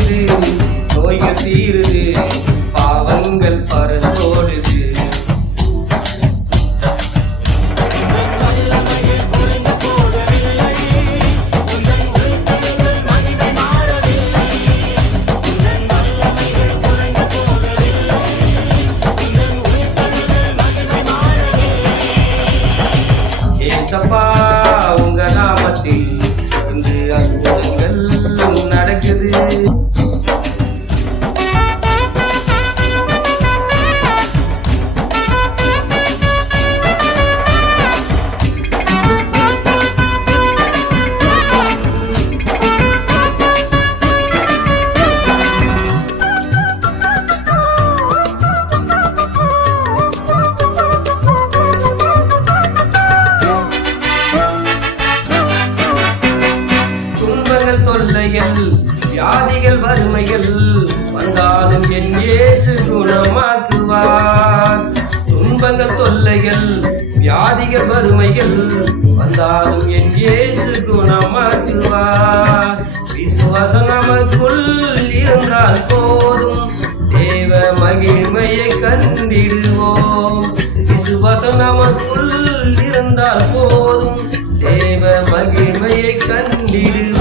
ஓடுது, நோய்கள் தீருது, பாவங்கள் பறந்தோடுது. ஏசப்பா உங்க நாமத்தில் இன்று அற்புதங்கள் நடக்குது. தொல்லைகள், வியாதிகள், வறுமைகள் வந்தாலும் என் இயேசு குணமாக்குவார். துன்பங்கள், தொல்லைகள், வியாதிகள், வறுமைகள் வந்தாலும் என் இயேசு குணமாக்குவார். விசுவாசம் நமக்குள் இருந்தால் போதும், தேவ மகிமையை கண்டிடுவோம். விசுவாசம் நமக்குள் இருந்தால் போதும், தேவ மகிமையை கண்டிடுவோம்.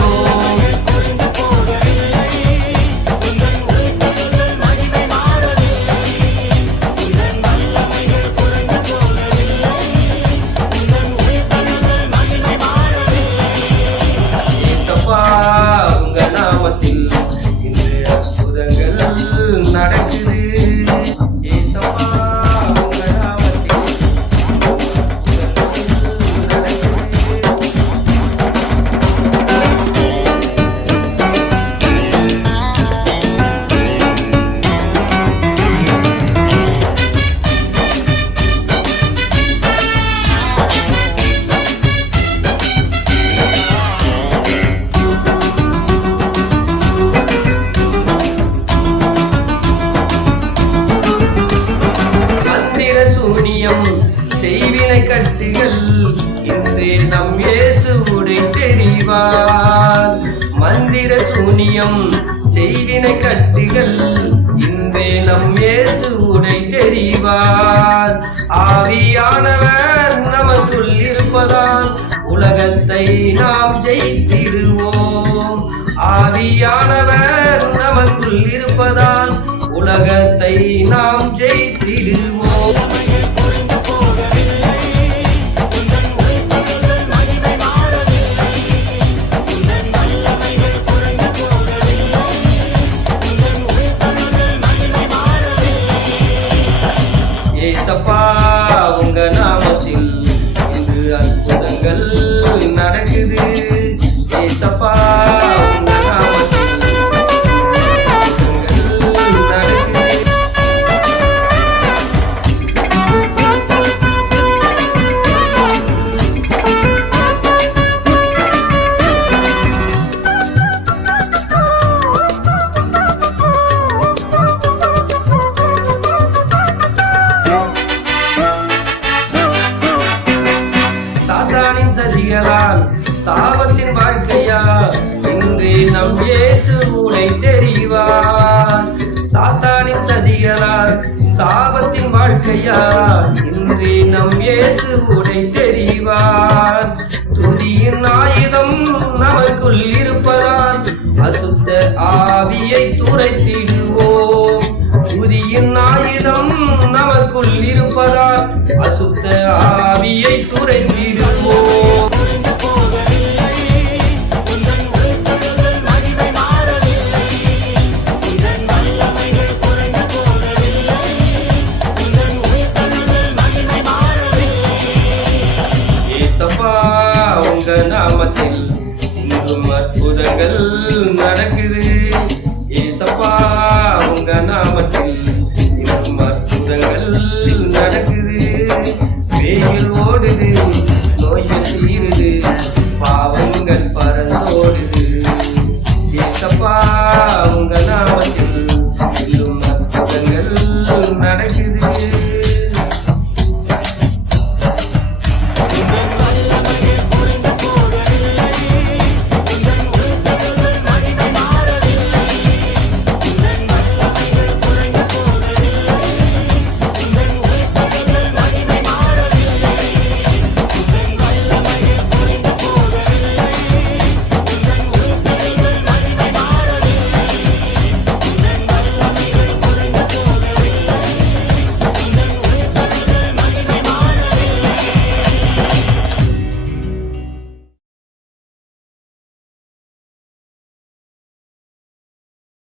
உங்க நாமத்தில் இன்று அற்புதங்கள் நடக்குது. செய்வினை கட்டுகள் இன்றே நம் இயேசுவுடை தெரிவார். மந்திர சூனியம் செய்வினை கட்டுகள் இன்றே நம் இயேசுவுடை தெரிவார். ஆவியானவர் நமக்குள் இருப்பதால் உலகத்தை நாம் ஜெயித்திடுவோம். ஆவியானவர் நமக்குள் இருப்பதால் உலகத்தை நாம் ஜெயித்திடுவோம். ஏசப்பா உங்க நாமத்தில் இன்று அற்புதங்கள் நடக்குது. ஏசப்பா உங்க நாமத்தில் அற்புதங்கள் நடக்குது. சாத்தானின் சதிகளால் சாபத்தின் வாழ்க்கையா இன்று நம் இயேசுவுடை தெரிவார். சாத்தானின் சதிகளால் சாபத்தின் வாழ்க்கையா இன்று நம் இயேசுவுடை தெரிவார். துதியின் ஆயுதம் நமக்குள் இருப்பதால் அசுத்த ஆவியை துரைத்திடுவோம். துதியின் ஆயுதம் நமக்குள் இருப்பதால் அசுத்த ஆவியை துரைத்திடுவோம். ஏசப்பா உங்க நாமத்தில் இன்றும் அற்புதங்கள் நடக்குது. ஏசப்பா உங்க நாமத்தில் இன்றும் அற்புதங்கள் நடக்குது. வெயில் ஓடுது, நோய்கள் தீருது, பாவங்கள் பறந்தோடுது. ஏசப்பா உங்க நாமத்தில் இன்றும் அற்புதங்கள் நடக்குது.